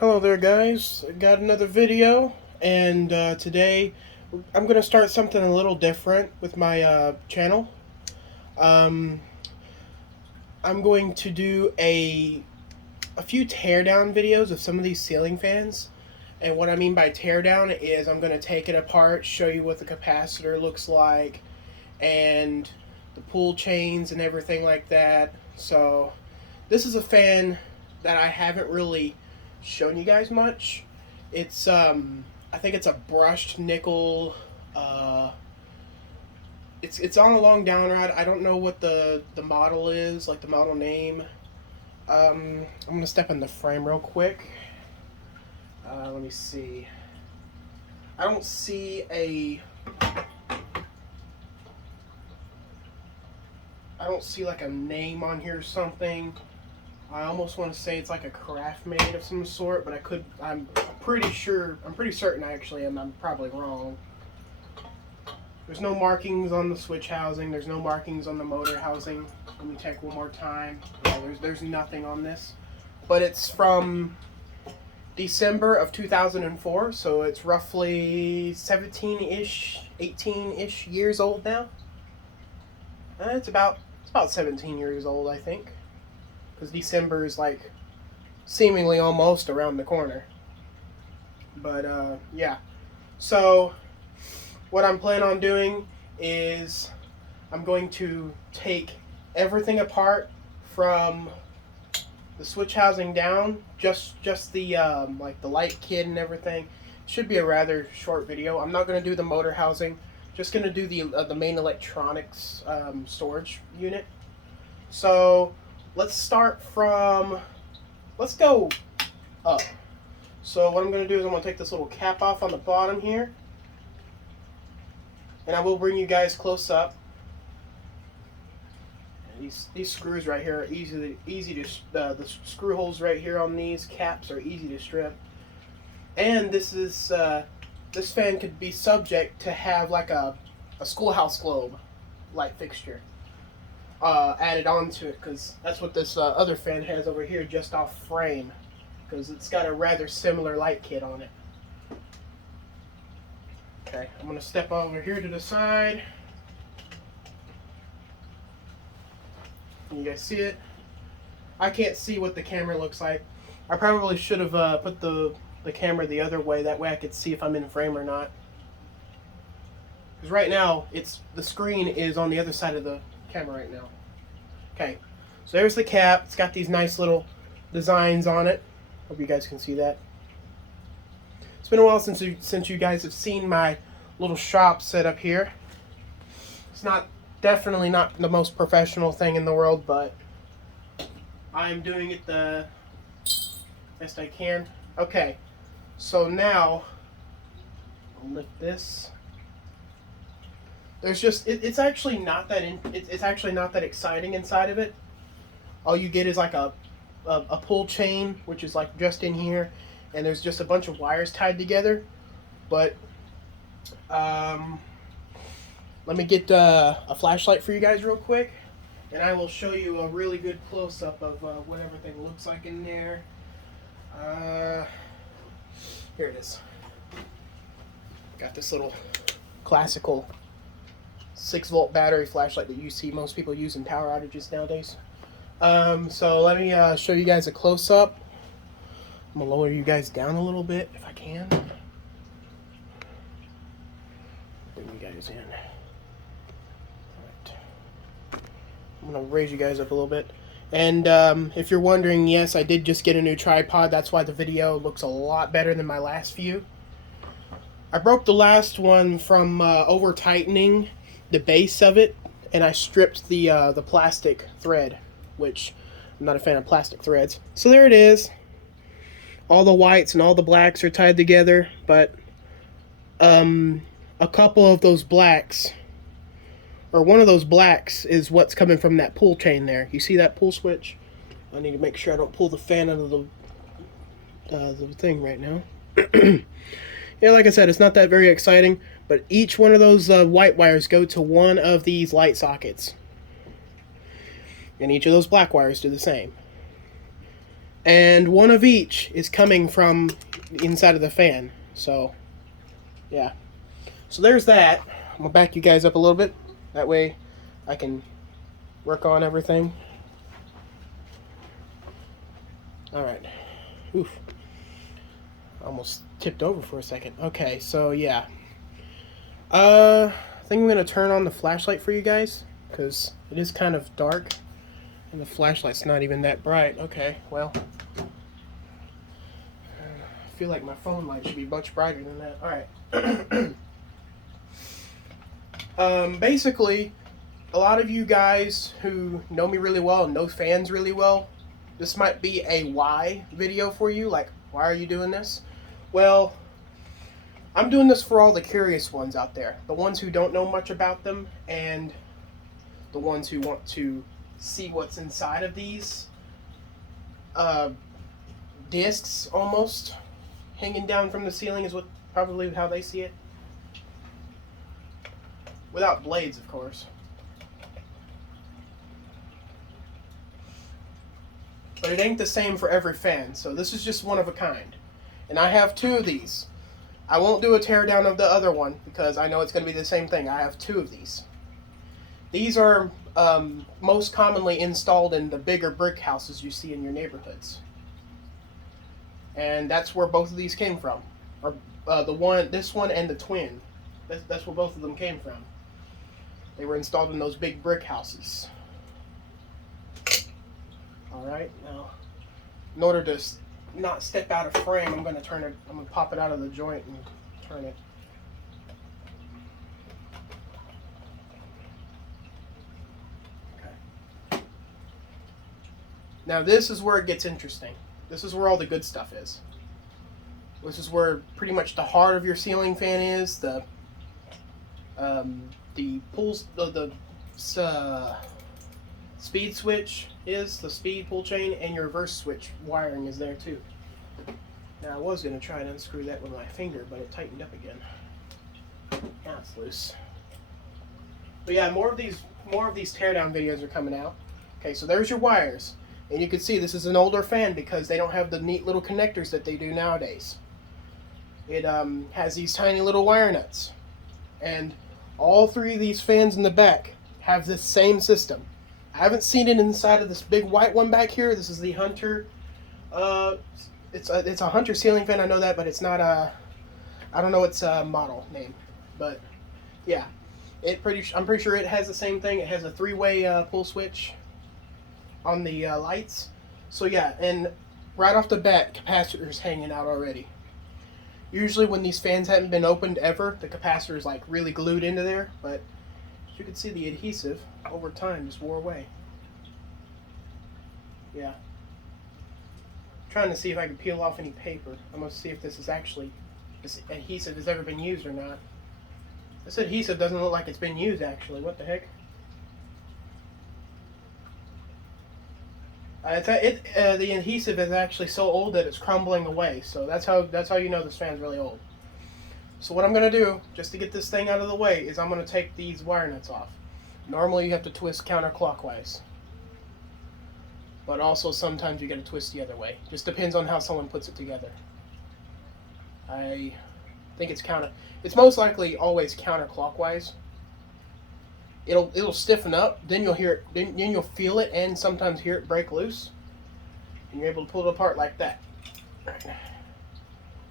Hello there guys, got another video, and today I'm going to start something a little different with my channel. Um, I'm going to do a few teardown videos of some of these ceiling fans, and what I mean by teardown is I'm going to take it apart, show you what the capacitor looks like, and the pull chains and everything like that. So this is a fan that I haven't really shown you guys much. It's I think it's a brushed nickel. It's on a long down rod. I don't know what the model is, like the model name. I'm gonna step in the frame real quick. Let me see. I don't see like a name on here or something. I almost want to say it's like a craft made of some sort, but I'm pretty certain actually, and I'm probably wrong. There's no markings on the switch housing. There's no markings on the motor housing. Let me check one more time. Yeah, there's nothing on this. But it's from December of 2004, so it's roughly 17-ish, 18-ish years old now. It's about 17 years old, I think. Because December is like seemingly almost around the corner. But yeah. So what I'm planning on doing is I'm going to take everything apart from the switch housing down, just the like the light kit and everything. Should be a rather short video. I'm not going to do the motor housing. Just going to do the main electronics storage unit. So let's go up. So what I'm going to do is I'm going to take this little cap off on the bottom here, and I will bring you guys close up. And these screws right here are easy to the screw holes right here on these caps are easy to strip. And this fan could be subject to have like a schoolhouse globe light fixture added onto it, because that's what this other fan has over here just off frame, because it's got a rather similar light kit on it. Okay, I'm going to step over here to the side. Can you guys see it? I can't see what the camera looks like. I probably should have put the camera the other way, that way I could see if I'm in frame or not. Because right now, the screen is on the other side of the camera right now. Okay, so there's the cap. It's got these nice little designs on it. Hope you guys can see that. It's been a while since you guys have seen my little shop set up here. It's definitely not the most professional thing in the world, but I'm doing it the best I can. Okay, so now I'll lift this. There's just it's actually not that exciting inside of it. All you get is like a pull chain, which is like just in here, and there's just a bunch of wires tied together. But let me get a flashlight for you guys real quick, and I will show you a really good close-up of what everything looks like in there. Here it is. Got this little classical 6-volt battery flashlight that you see most people use in power outages nowadays. So let me show you guys a close-up. I'm going to lower you guys down a little bit if I can. Bring you guys in. Right. I'm going to raise you guys up a little bit. And if you're wondering, yes, I did just get a new tripod. That's why the video looks a lot better than my last few. I broke the last one from over-tightening the base of it, and I stripped the plastic thread, which I'm not a fan of plastic threads. So there it is. All the whites and all the blacks are tied together, but a couple of those blacks, or one of those blacks, is what's coming from that pull chain there. You see that pull switch? I need to make sure I don't pull the fan out of the thing right now. Yeah, like I said, it's not that very exciting, but each one of those white wires go to one of these light sockets. And each of those black wires do the same. and one of each is coming from the inside of the fan. So, yeah. So there's that. I'm going to back you guys up a little bit. That way I can work on everything. Alright. Oof. Almost tipped over for a second. Okay, so yeah. I think I'm going to turn on the flashlight for you guys, because it is kind of dark, and the flashlight's not even that bright. Okay, well, I feel like my phone light should be much brighter than that. Alright. Basically, a lot of you guys who know me really well and know fans really well, this might be a why video for you. Like, why are you doing this? Well, I'm doing this for all the curious ones out there. The ones who don't know much about them, and the ones who want to see what's inside of these discs, almost hanging down from the ceiling is what probably how they see it. Without blades, of course. But it ain't the same for every fan, so this is just one of a kind. And I have two of these. I won't do a teardown of the other one because I know it's going to be the same thing. I have two of these. These are most commonly installed in the bigger brick houses you see in your neighborhoods. And that's where both of these came from. Or this one and the twin. That's where both of them came from. They were installed in those big brick houses. Alright, now, in order to not step out of frame, I'm going to turn it, I'm going to pop it out of the joint and turn it. Okay. Now this is where it gets interesting. This is where all the good stuff is. This is where pretty much the heart of your ceiling fan is. The pulls, the speed switch is, the speed pull chain, and your reverse switch wiring is there too. Now I was going to try and unscrew that with my finger, but it tightened up again. Now it's loose. But yeah, more of these teardown videos are coming out. Okay, so there's your wires. And you can see this is an older fan because they don't have the neat little connectors that they do nowadays. It has these tiny little wire nuts. And all three of these fans in the back have this same system. I haven't seen it inside of this big white one back here. This is the Hunter. It's a Hunter ceiling fan. I know that, but it's not a. I don't know its model name, but yeah, I'm pretty sure it has the same thing. It has a three-way pull switch on the lights. So yeah, and right off the bat, capacitor's hanging out already. Usually when these fans haven't been opened ever, the capacitor is like really glued into there, but as you can see, the adhesive over time just wore away. Yeah. Trying to see if I can peel off any paper. I'm going to see if this adhesive has ever been used or not. This adhesive doesn't look like it's been used actually. What the heck? The adhesive is actually so old that it's crumbling away. So that's how you know this fan's really old. So what I'm going to do, just to get this thing out of the way, is I'm going to take these wire nuts off. Normally you have to twist counterclockwise. But also sometimes you got to twist the other way. Just depends on how someone puts it together. I think it's most likely always counterclockwise. It'll stiffen up, then you'll hear it, then you'll feel it, and sometimes hear it break loose. And you're able to pull it apart like that.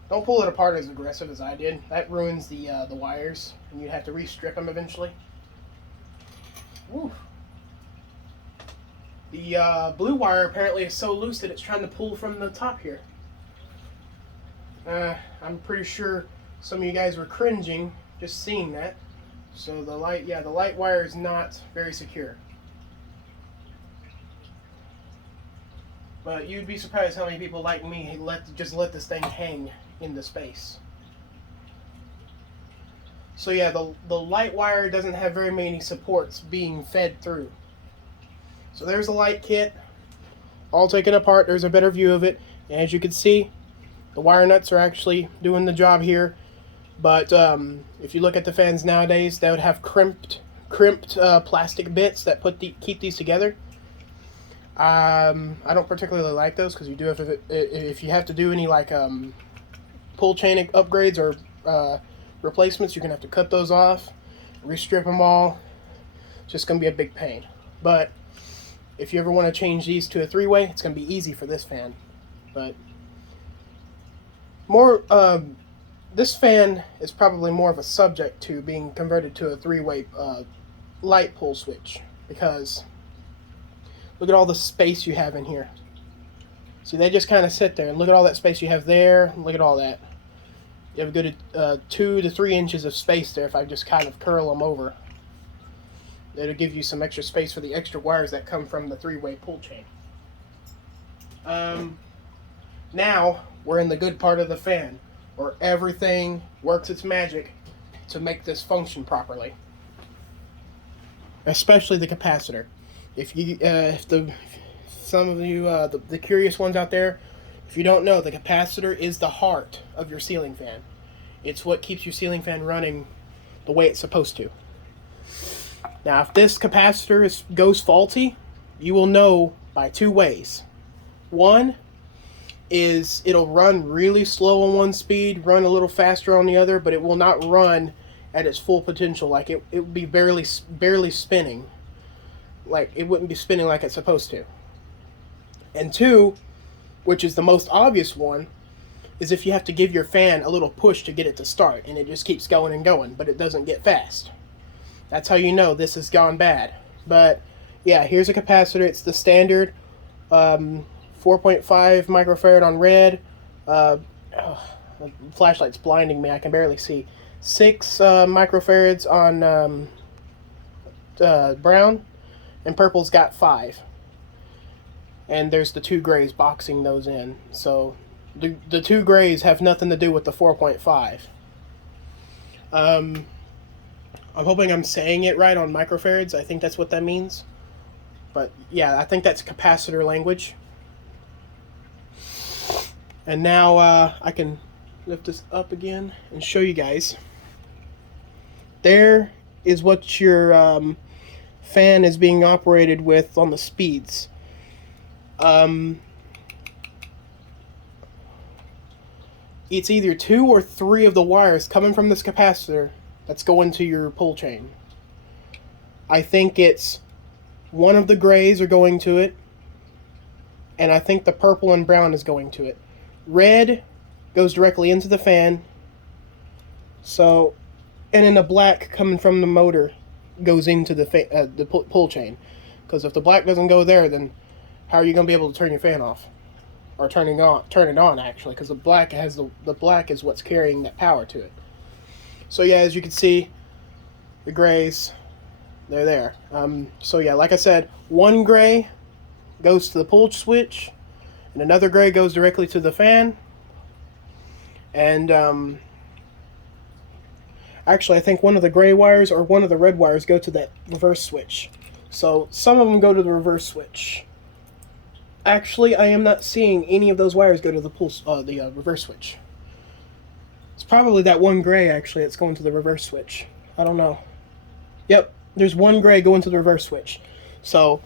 Don't pull it apart as aggressive as I did. That ruins the wires, and you have to re-strip them eventually. Woo. The blue wire apparently is so loose that it's trying to pull from the top here. I'm pretty sure some of you guys were cringing just seeing that. So the light wire is not very secure. But you'd be surprised how many people like me just let this thing hang into space. So yeah, the light wire doesn't have very many supports being fed through. So there's the light kit, all taken apart. There's a better view of it. And as you can see, the wire nuts are actually doing the job here. But if you look at the fans nowadays, they would have crimped plastic bits that keep these together. I don't particularly like those because you do have to, if you have to do any like pull chain upgrades or replacements, you're gonna have to cut those off, restrip them all. It's just gonna be a big pain. But if you ever want to change these to a three-way, it's gonna be easy for this fan. But more, this fan is probably more of a subject to being converted to a three-way light pull switch, because look at all the space you have in here. See, they just kind of sit there, and look at all that space you have there. Look at all that. You have a good 2 to 3 inches of space there if I just kind of curl them over. It'll give you some extra space for the extra wires that come from the three-way pull chain. Now, we're in the good part of the fan, where everything works its magic to make this function properly. Especially the capacitor. If some of you, the curious ones out there, if you don't know, the capacitor is the heart of your ceiling fan. It's what keeps your ceiling fan running the way it's supposed to. Now, if this capacitor goes faulty, you will know by 2 ways. One is it'll run really slow on one speed, run a little faster on the other, but it will not run at its full potential. Like it would be barely spinning. Like it wouldn't be spinning like it's supposed to. And 2, which is the most obvious one, is if you have to give your fan a little push to get it to start, and it just keeps going and going, but it doesn't get fast. That's how you know this has gone bad. But yeah, here's a capacitor. It's the standard 4.5 microfarad on red. The flashlight's blinding me. I can barely see. 6 microfarads on brown, and purple's got 5. And there's the 2 grays boxing those in. So the 2 grays have nothing to do with the 4.5. I'm hoping I'm saying it right on microfarads. I think that's what that means. But yeah, I think that's capacitor language. And now I can lift this up again and show you guys. There is what your fan is being operated with on the speeds. It's either 2 or 3 of the wires coming from this capacitor that's going to your pull chain. I think it's 1 of the grays are going to it, and I think the purple and brown is going to it. Red goes directly into the fan, so, and then the black coming from the motor goes into the pull chain. Because if the black doesn't go there, then how are you going to be able to turn your fan off? Or turn it on actually, because the black is what's carrying that power to it. So yeah, as you can see, the grays, they're there. So yeah, like I said, 1 gray goes to the pull switch, and another gray goes directly to the fan. And actually, I think one of the gray wires or one of the red wires go to that reverse switch. So some of them go to the reverse switch. Actually, I am not seeing any of those wires go to the reverse switch. It's probably that 1 gray, actually, that's going to the reverse switch. I don't know. Yep, there's 1 gray going to the reverse switch. So,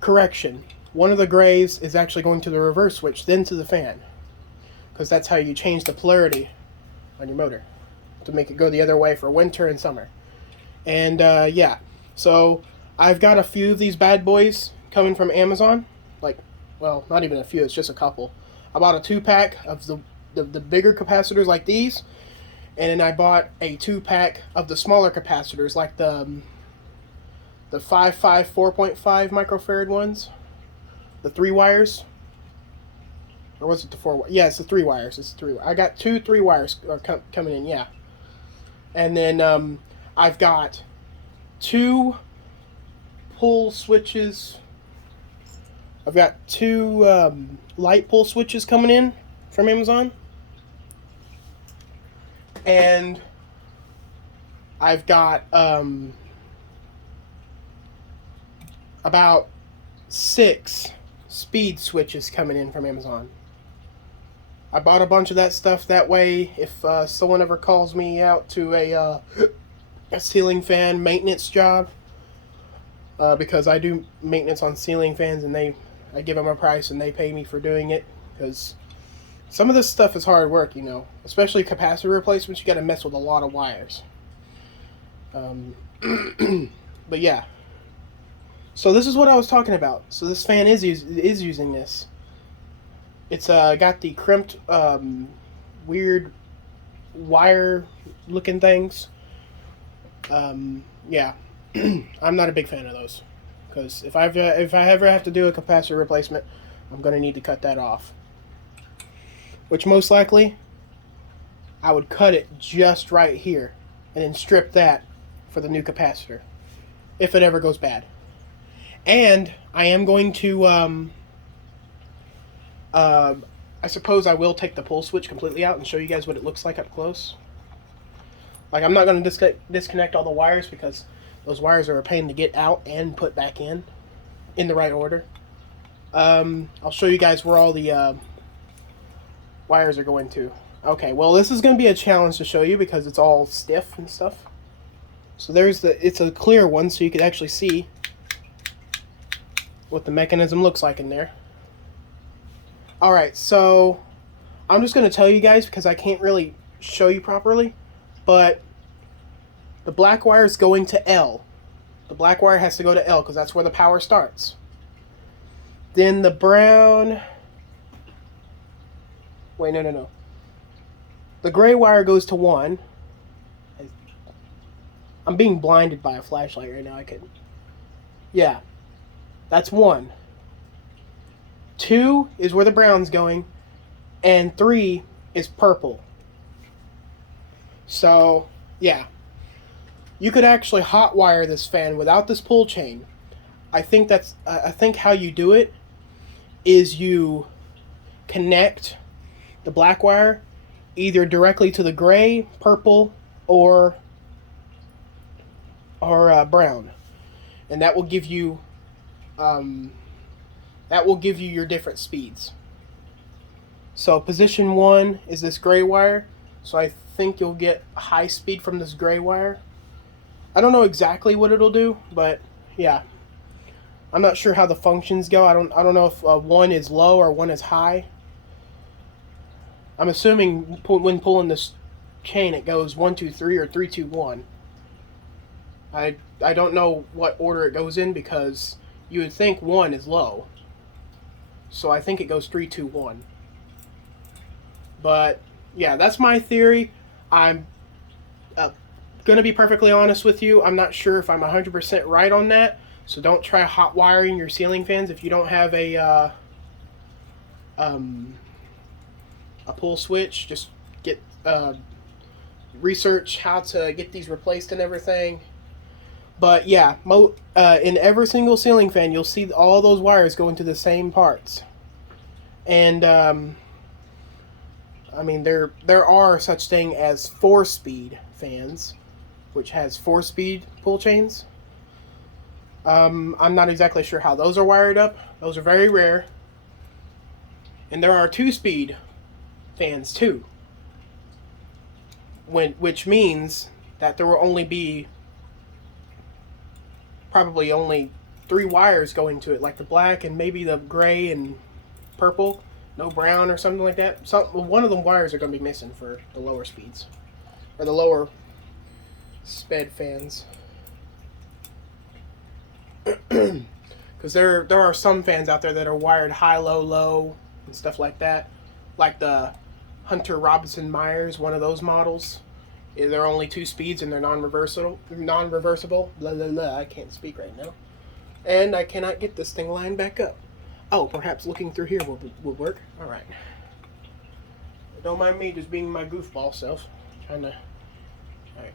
correction. 1 of the grays is actually going to the reverse switch, then to the fan. Because that's how you change the polarity on your motor, to make it go the other way for winter and summer. And, yeah. So, I've got a few of these bad boys coming from Amazon. Like, well, not even a few, it's just a couple. I bought a 2-pack of the bigger capacitors like these, and then I bought a 2-pack of the smaller capacitors like the 4.5 microfarad ones, the 3 wires, or was it the 4? Yeah, it's the 3 wires. It's 3. I got 2 3 wires coming in, yeah. And then I've got 2 pull switches. I've got 2 light pull switches coming in from Amazon. And I've got about 6 speed switches coming in from Amazon. I bought a bunch of that stuff that way if someone ever calls me out to a ceiling fan maintenance job, because I do maintenance on ceiling fans, and I give them a price and they pay me for doing it, because some of this stuff is hard work, you know. Especially capacitor replacements, you got to mess with a lot of wires. But yeah. So this is what I was talking about. So this fan is using this. It's got the crimped, weird wire looking things. Yeah. I'm not a big fan of those, because if I ever have to do a capacitor replacement, I'm going to need to cut that off. Which most likely, I would cut it just right here and then strip that for the new capacitor, if it ever goes bad. And I am going to, I suppose I will take the pull switch completely out and show you guys what it looks like up close. Like, I'm not going to disconnect all the wires, because those wires are a pain to get out and put back in the right order. I'll show you guys where all the wires are going to. Okay, well, this is going to be a challenge to show you because it's all stiff and stuff. So it's a clear one, so you can actually see what the mechanism looks like in there. Alright, so I'm just going to tell you guys because I can't really show you properly, but the black wire is going to L. The black wire has to go to L because that's where the power starts. Then the brown... Wait, no. The gray wire goes to 1. I'm being blinded by a flashlight right now. Yeah. That's 1. 2 is where the brown's going. And 3 is purple. So, yeah. You could actually hot wire this fan without this pull chain. I think how you do it is you connect the black wire either directly to the gray, purple, or brown, and that will give you your different speeds. So position 1 is this gray wire, so I think you'll get high speed from this gray wire. I don't know exactly what it'll do, but yeah, I'm not sure how the functions go. I don't know if 1 is low or 1 is high. I'm assuming when pulling this chain it goes 1 2 3 or 3 2 1. I don't know what order it goes in, because you would think 1 is low, so I think it goes 3 2 1. But yeah, that's my theory. I'm gonna be perfectly honest with you. I'm not sure if I'm 100% right on that, so don't try hot wiring your ceiling fans if you don't have a pull switch. Just get research how to get these replaced and everything. But yeah, in every single ceiling fan, you'll see all those wires go into the same parts. And I mean, there are such thing as 4-speed fans, which has 4-speed pull chains. I'm not exactly sure how those are wired up. Those are very rare. And there are 2-speed fans too, which means that there will only be probably only 3 wires going to it, like the black and maybe the gray and purple, no brown or something like that. One of the wires are going to be missing for the lower speeds, or the lower sped fans. Because there are some fans out there that are wired high, low, low, and stuff like that. Like the Hunter Robinson Myers, one of those models. They're only 2 speeds and they're non-reversible. Blah, blah, blah. I can't speak right now. And I cannot get this thing lined back up. Oh, perhaps looking through here will work. Alright. Don't mind me just being my goofball self. Trying to... Alright.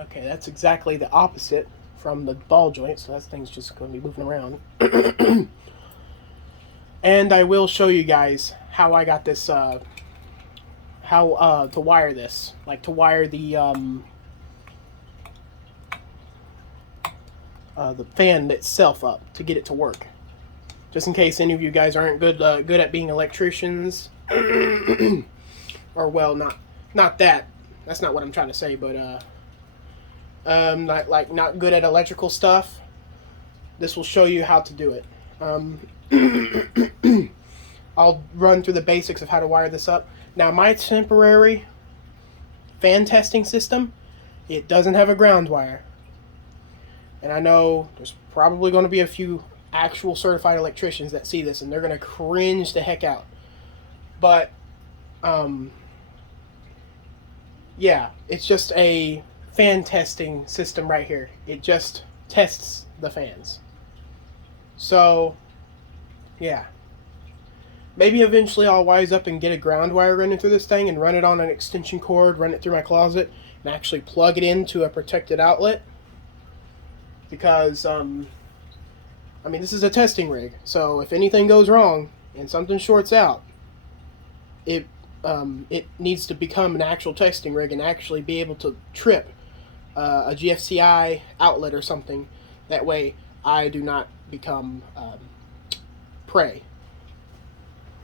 Okay, that's exactly the opposite from the ball joint, so that thing's just going to be moving around. And I will show you guys how I got this, how to wire this. Like to wire the fan itself up to get it to work. Just in case any of you guys aren't good at being electricians. Or, well, not that. That's not what I'm trying to say, but not good at electrical stuff. This will show you how to do it. I'll run through the basics of how to wire this up. Now, my temporary fan testing system, it doesn't have a ground wire. And I know there's probably going to be a few actual certified electricians that see this, and they're going to cringe the heck out. But, yeah, it's just a fan testing system right here. It just tests the fans. So, yeah. Maybe eventually I'll wise up and get a ground wire running through this thing and run it on an extension cord, run it through my closet, and actually plug it into a protected outlet. Because, I mean, this is a testing rig, so if anything goes wrong and something shorts out, it needs to become an actual testing rig and actually be able to trip a GFCI outlet or something. That way I do not become prey.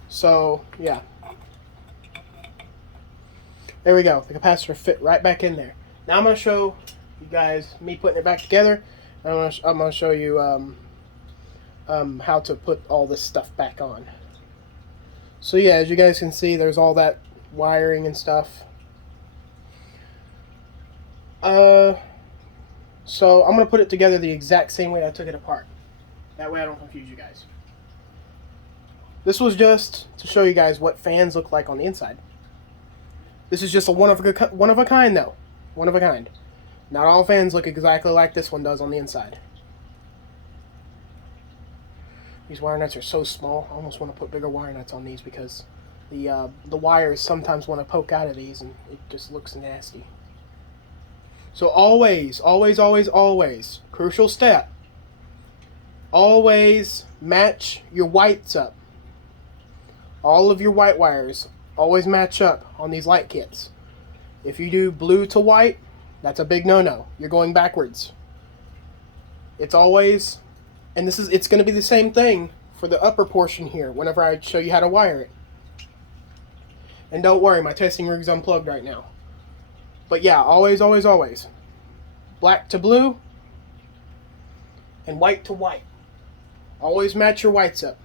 So, yeah. There we go. The capacitor fit right back in there. Now I'm going to show you guys me putting it back together. I'm going to show you how to put all this stuff back on. So yeah, as you guys can see, there's all that wiring and stuff. So I'm going to put it together the exact same way I took it apart. That way I don't confuse you guys. This was just to show you guys what fans look like on the inside. This is just a one of a kind though. One of a kind. Not all fans look exactly like this one does on the inside. These wire nuts are so small. I almost want to put bigger wire nuts on these because the wires sometimes want to poke out of these and it just looks nasty. So always, crucial step. Always match your whites up. All of your white wires always match up on these light kits. If you do blue to white, that's a big no-no. You're going backwards. It's always, and it's going to be the same thing for the upper portion here whenever I show you how to wire it. And don't worry, my testing rig's unplugged right now. But yeah, always, black to blue and white to white. Always match your whites up,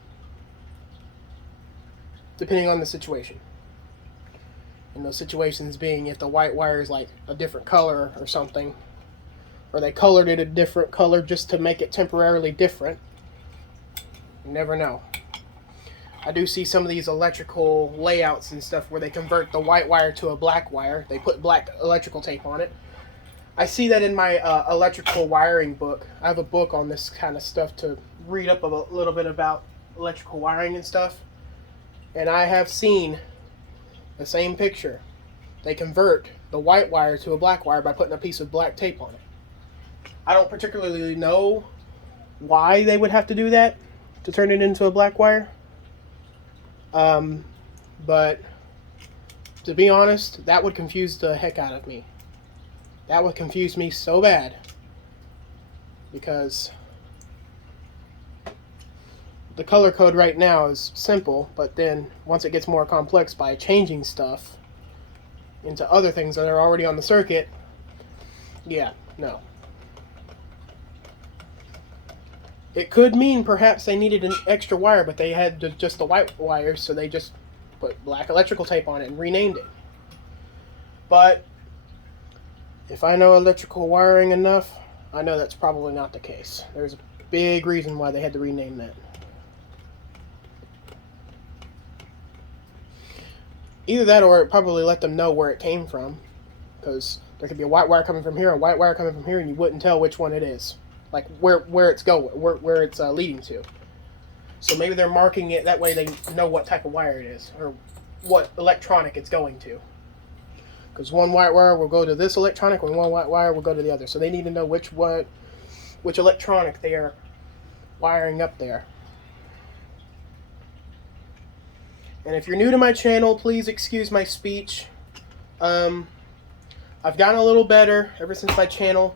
depending on the situation. In those situations being if the white wire is like a different color or something, or they colored it a different color just to make it temporarily different. You never know. I do see some of these electrical layouts and stuff where they convert the white wire to a black wire. They put black electrical tape on it. I see that in my electrical wiring book. I have a book on this kind of stuff to read up a little bit about electrical wiring and stuff. And I have seen the same picture. They convert the white wire to a black wire by putting a piece of black tape on it. I don't particularly know why they would have to do that to turn it into a black wire. But to be honest, that would confuse the heck out of me. That would confuse me so bad. Because the color code right now is simple, but then once it gets more complex by changing stuff into other things that are already on the circuit, yeah, no. It could mean perhaps they needed an extra wire, but they had just the white wires, so they just put black electrical tape on it and renamed it. But if I know electrical wiring enough, I know that's probably not the case. There's a big reason why they had to rename that. Either that or it probably let them know where it came from, because there could be a white wire coming from here, a white wire coming from here, and you wouldn't tell which one it is. Like where it's going, where it's leading to. So maybe they're marking it that way they know what type of wire it is or what electronic it's going to. Because one white wire will go to this electronic, and one white wire will go to the other. So they need to know which electronic they are wiring up there. And if you're new to my channel, please excuse my speech. I've gotten a little better ever since my channel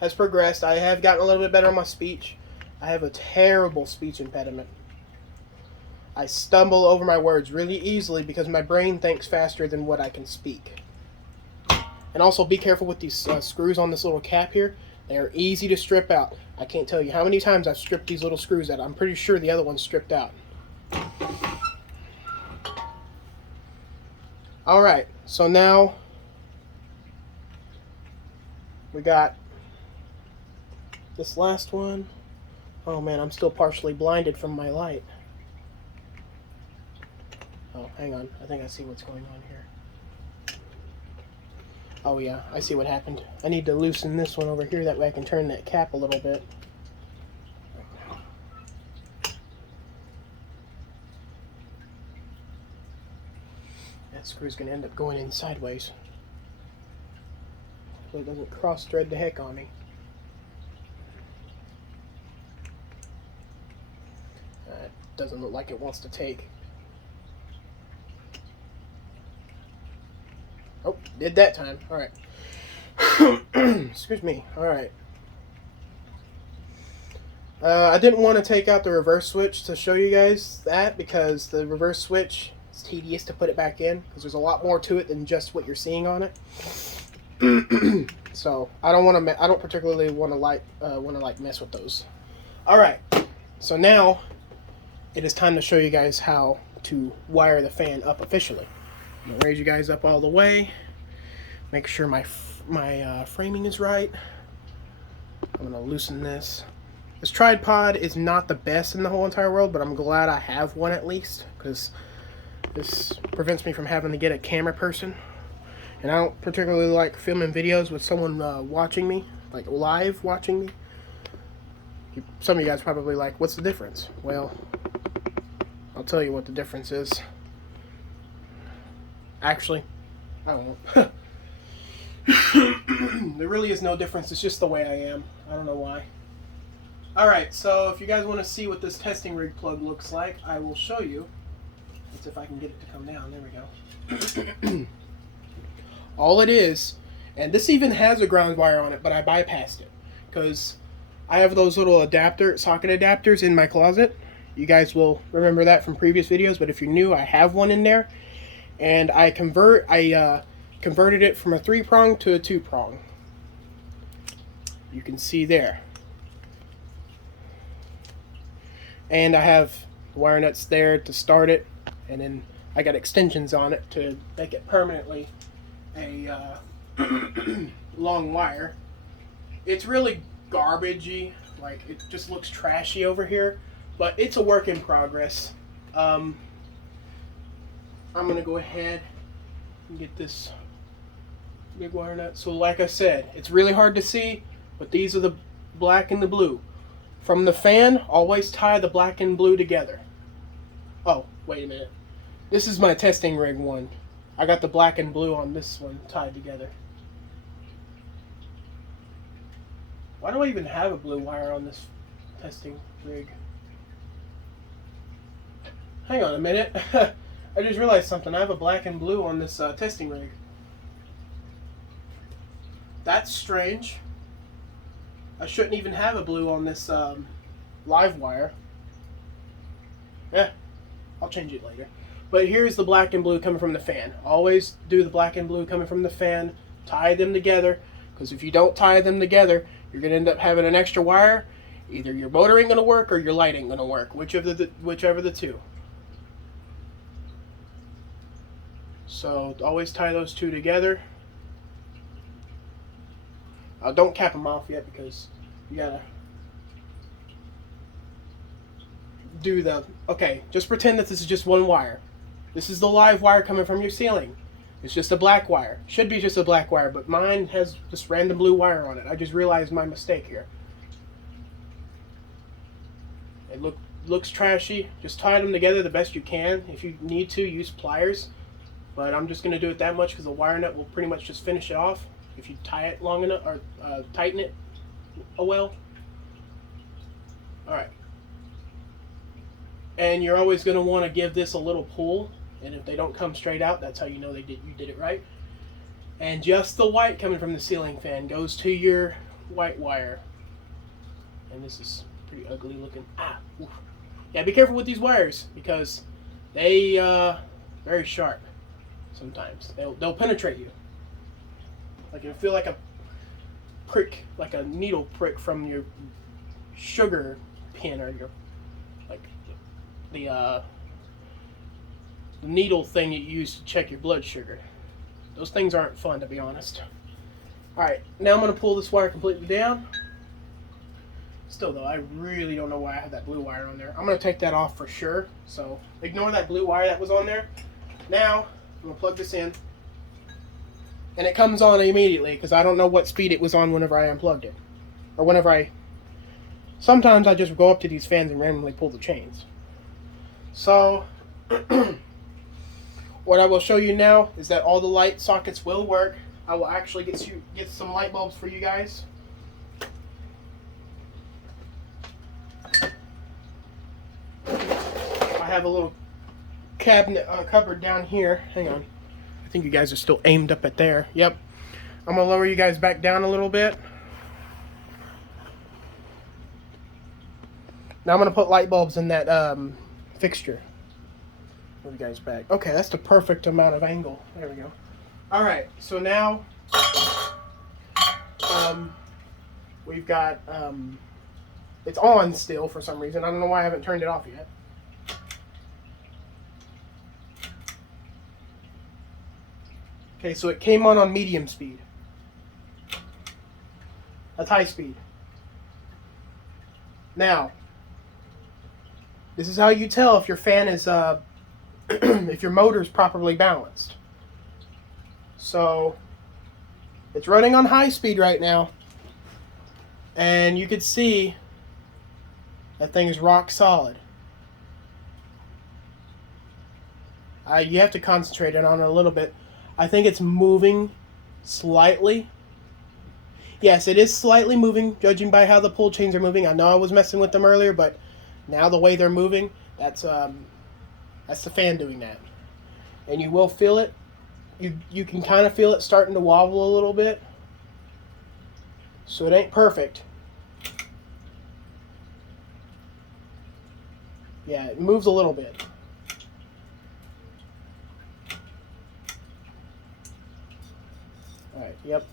has progressed. I have gotten a little bit better on my speech. I have a terrible speech impediment. I stumble over my words really easily because my brain thinks faster than what I can speak. And also be careful with these screws on this little cap here. They're easy to strip out. I can't tell you how many times I've stripped these little screws out. I'm pretty sure the other one's stripped out. Alright, so now we got this last one. Oh man, I'm still partially blinded from my light. Oh, hang on. I think I see what's going on here. Oh yeah, I see what happened. I need to loosen this one over here, that way I can turn that cap a little bit. That screw's going to end up going in sideways, so it doesn't cross-thread the heck on me. It doesn't look like it wants to take. Oh, did that time. Alright. Excuse me. Alright. I didn't want to take out the reverse switch to show you guys that, because the reverse switch is tedious to put it back in, because there's a lot more to it than just what you're seeing on it. So I don't particularly want to mess with those. Alright. So now it is time to show you guys how to wire the fan up officially. I'm going to raise you guys up all the way. Make sure my framing is right. I'm going to loosen this. This tripod is not the best in the whole entire world, but I'm glad I have one at least, because this prevents me from having to get a camera person. And I don't particularly like filming videos with someone watching me, like live watching me. Some of you guys probably like, what's the difference? Well, I'll tell you what the difference is. Actually, I don't know. There really is no difference. It's just the way I am. I don't know why. Alright, so if you guys want to see what this testing rig plug looks like, I will show you. Let's see if I can get it to come down. There we go. All it is, and this even has a ground wire on it, but I bypassed it, because I have those little socket adapters in my closet. You guys will remember that from previous videos, but if you're new, I have one in there. And I converted it from a 3-prong to a 2-prong. You can see there. And I have wire nuts there to start it, and then I got extensions on it to make it permanently a long wire. It's really garbagey, like it just looks trashy over here, but it's a work in progress. I'm going to go ahead and get this big wire nut. So like I said, it's really hard to see, but these are the black and the blue. From the fan, always tie the black and blue together. Oh, wait a minute. This is my testing rig one. I got the black and blue on this one tied together. Why do I even have a blue wire on this testing rig? Hang on a minute. I just realized something. I have a black and blue on this testing rig. That's strange. I shouldn't even have a blue on this live wire. Yeah, I'll change it later. But here's the black and blue coming from the fan. Always do the black and blue coming from the fan. Tie them together, because if you don't tie them together, you're going to end up having an extra wire. Either your motor ain't going to work or your light ain't going to work, whichever the two. So always tie those two together. Don't cap them off yet, because you gotta do the... Okay, just pretend that this is just one wire. This is the live wire coming from your ceiling. It's just a black wire. Should be just a black wire, but mine has just random blue wire on it. I just realized my mistake here. It looks trashy. Just tie them together the best you can. If you need to, use pliers. But I'm just going to do it that much because the wire nut will pretty much just finish it off if you tie it long enough, or tighten it well. Alright. And you're always going to want to give this a little pull. And if they don't come straight out, that's how you know you did it right. And just the white coming from the ceiling fan goes to your white wire. And this is pretty ugly looking. Oof. Yeah, be careful with these wires, because they very sharp. Sometimes they'll penetrate you. Like it'll feel like prick, like a needle prick from your sugar pin, or your, like, the needle thing you use to check your blood sugar. Those things aren't fun, to be honest. Alright, now I'm going to pull this wire completely down. Still though, I really don't know why I had that blue wire on there. I'm going to take that off for sure, so ignore that blue wire that was on there. Now, I'm going to plug this in. And it comes on immediately, because I don't know what speed it was on whenever I unplugged it. Or whenever I... Sometimes I just go up to these fans and randomly pull the chains. So, what I will show you now is that all the light sockets will work. I will actually get some light bulbs for you guys. I have a little cabinet cupboard down here. Hang on. I think you guys are still aimed up at there. Yep. I'm going to lower you guys back down a little bit. Now I'm going to put light bulbs in that fixture. Move you guys back. Okay, that's the perfect amount of angle. There we go. Alright, so now we've got, it's on still for some reason. I don't know why I haven't turned it off yet. Okay, so it came on medium speed. That's high speed. Now, this is how you tell if your fan is, if your motor is properly balanced. So, it's running on high speed right now. And you can see that thing is rock solid. You have to concentrate on it a little bit. I think it's moving slightly. Yes, it is slightly moving, judging by how the pull chains are moving. I know I was messing with them earlier, but now the way they're moving, that's the fan doing that. And you will feel it. You can kind of feel it starting to wobble a little bit. So it ain't perfect. Yeah, it moves a little bit. Alright, yep.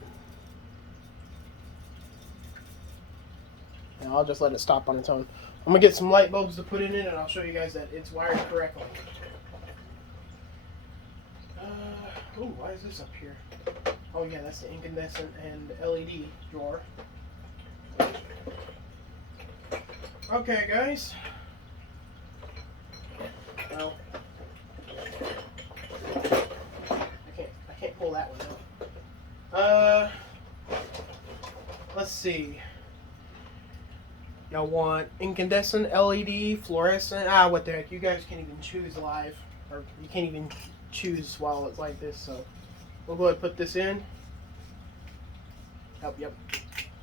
Now I'll just let it stop on its own. I'm going to get some light bulbs to put in it, and I'll show you guys that it's wired correctly. Oh, why is this up here? Oh yeah, that's the incandescent and LED drawer. Okay, guys. Well, I can't pull that one out. Let's see. Y'all want incandescent, LED, fluorescent? What the heck? You guys can't even choose live, or you can't even choose while it's like this. So we'll go ahead and put this in. Oh, yep.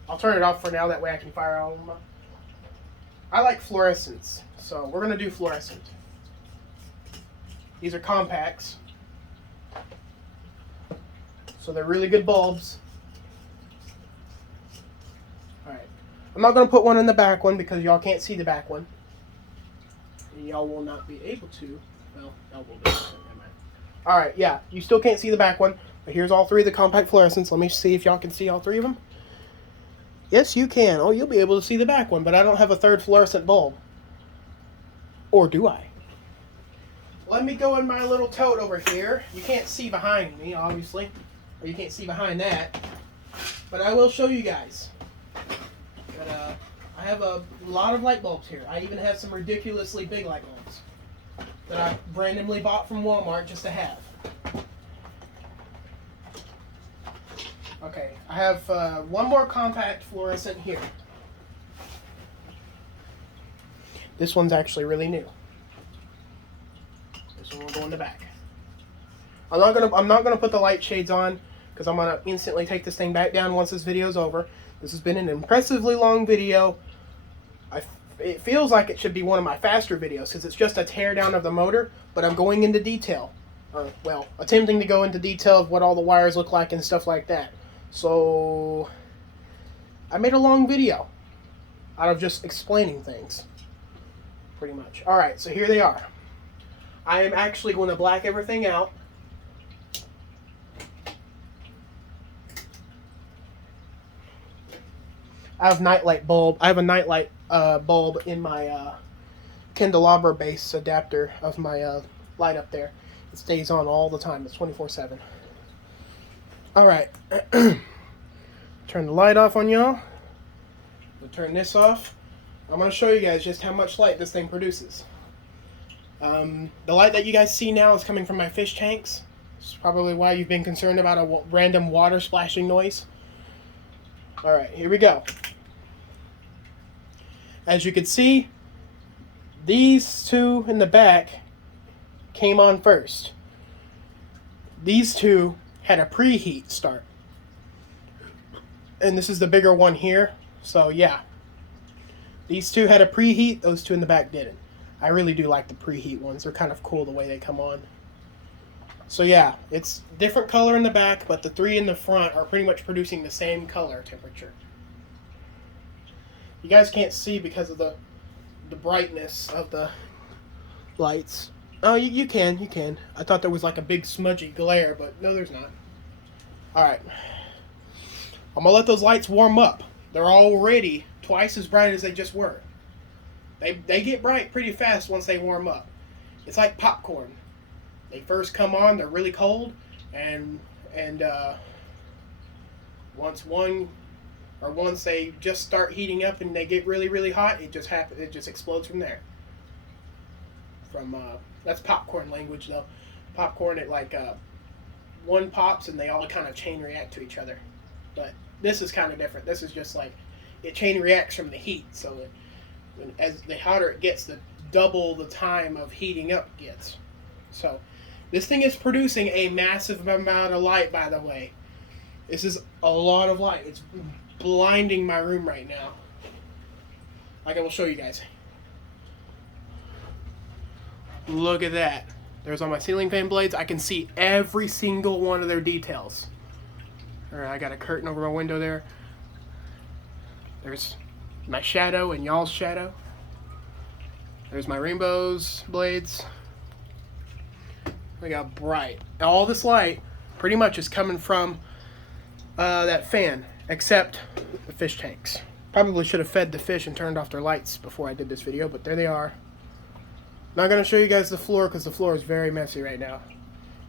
I'll turn it off for now. That way I can fire all of them up. I like fluorescents, so we're gonna do fluorescent. These are compacts, so they're really good bulbs. Alright, I'm not going to put one in the back one because y'all can't see the back one. And y'all will not be able to. Well, y'all will be able to. Alright, yeah, you still can't see the back one, but here's all three of the compact fluorescents. Let me see if y'all can see all three of them. Yes, you can. Oh, you'll be able to see the back one, but I don't have a third fluorescent bulb. Or do I? Let me go in my little tote over here. You can't see behind me, obviously. Or you can't see behind that. But I will show you guys. But, I have a lot of light bulbs here. I even have some ridiculously big light bulbs that I randomly bought from Walmart just to have. Okay, I have one more compact fluorescent here. This one's actually really new. This one will go in the back. I'm not gonna put the light shades on because I'm gonna instantly take this thing back down once this video's over. This has been an impressively long video. It feels like it should be one of my faster videos because it's just a teardown of the motor, but I'm going into detail. Well, attempting to go into detail of what all the wires look like and stuff like that. So, I made a long video out of just explaining things, pretty much. Alright, so here they are. I am actually going to black everything out. I have nightlight bulb. I have a nightlight bulb in my candelabra base adapter of my light up there. It stays on all the time. It's 24/7. All right. Turn the light off on y'all. We'll turn this off. I'm going to show you guys just how much light this thing produces. The light that you guys see now is coming from my fish tanks. It's probably why you've been concerned about a random water splashing noise. Alright, here we go. As you can see, these two in the back came on first. These two had a preheat start. And this is the bigger one here. So yeah. These two had a preheat, those two in the back didn't. I really do like the preheat ones. They're kind of cool the way they come on. So yeah, it's different color in the back, but the three in the front are pretty much producing the same color temperature. You guys can't see because of the brightness of the lights. Oh, you can. I thought there was like a big smudgy glare, but no, there's not. Alright. I'm going to let those lights warm up. They're already twice as bright as they just were. They get bright pretty fast once they warm up. It's like popcorn. They first come on, they're really cold, and once they just start heating up and they get really, really hot, it just explodes from there. That's popcorn language though. Popcorn, it like one pops and they all kind of chain react to each other. But this is kind of different. This is just like it chain reacts from the heat. So as the hotter it gets, the double the time of heating up gets. So this thing is producing a massive amount of light, by the way. This is a lot of light. It's blinding my room right now. Like I will show you guys. Look at that. There's all my ceiling fan blades. I can see every single one of their details. Alright, I got a curtain over my window there. There's my shadow and y'all's shadow. There's my rainbows blades. Look how bright. All this light pretty much is coming from that fan, except the fish tanks. Probably should have fed the fish and turned off their lights before I did this video, but there they are. Not going to show you guys the floor because the floor is very messy right now.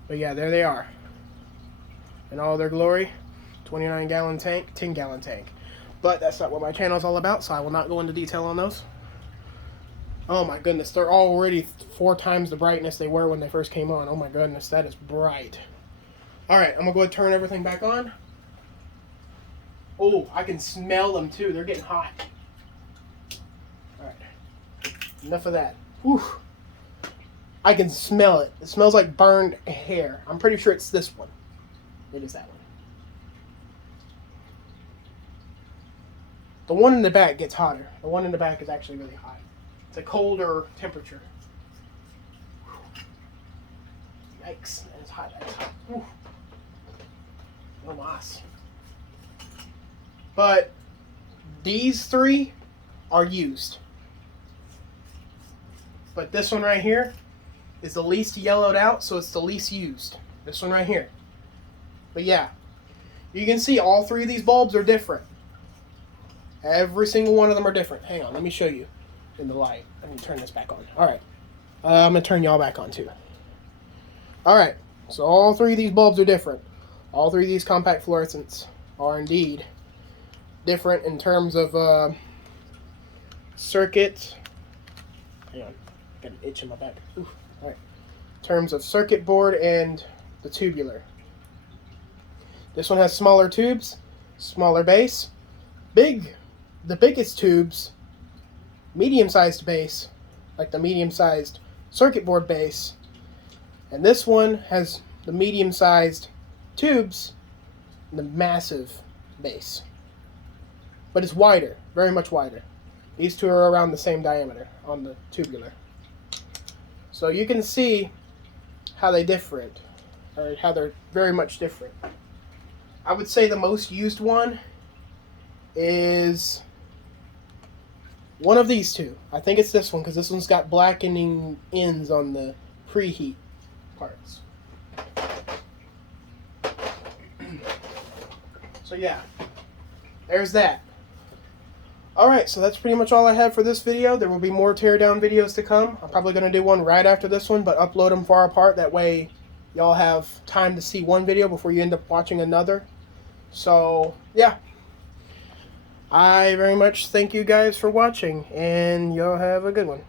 But yeah, there they are. In all their glory. 29-gallon tank, 10-gallon tank. But that's not what my channel is all about, so I will not go into detail on those. Oh my goodness, they're already 4 times the brightness they were when they first came on. Oh my goodness, that is bright. Alright, I'm going to go ahead and turn everything back on. Oh, I can smell them too. They're getting hot. Alright, enough of that. Whew. I can smell it. It smells like burned hair. I'm pretty sure it's this one. It is that one. The one in the back gets hotter. The one in the back is actually really hot. It's a colder temperature. Yikes. That is hot. That is hot. Whew. No mas. But these 3 are used. But this one right here is the least yellowed out, so it's the least used. This one right here. But yeah, you can see all 3 of these bulbs are different. Every single one of them are different. Hang on, let me show you in the light. Let me turn this back on. Alright. I'm going to turn y'all back on too. Alright, so all 3 of these bulbs are different. All 3 of these compact fluorescents are indeed different in terms of circuit. Hang on, got an itch in my back. Oof. All right. In terms of circuit board and the tubular. This one has smaller tubes, smaller base, the biggest tubes, medium-sized base, like the medium-sized circuit board base, and this one has the medium-sized tubes and the massive base. But it's wider, very much wider. These 2 are around the same diameter on the tubular. So you can see how they're different, or how they're very much different. I would say the most used one is one of these 2. I think it's this one because this one's got blackening ends on the preheat parts. So yeah, there's that. Alright, so that's pretty much all I have for this video. There will be more teardown videos to come. I'm probably going to do one right after this one, but upload them far apart. That way y'all have time to see one video before you end up watching another. So, yeah. I very much thank you guys for watching, and y'all have a good one.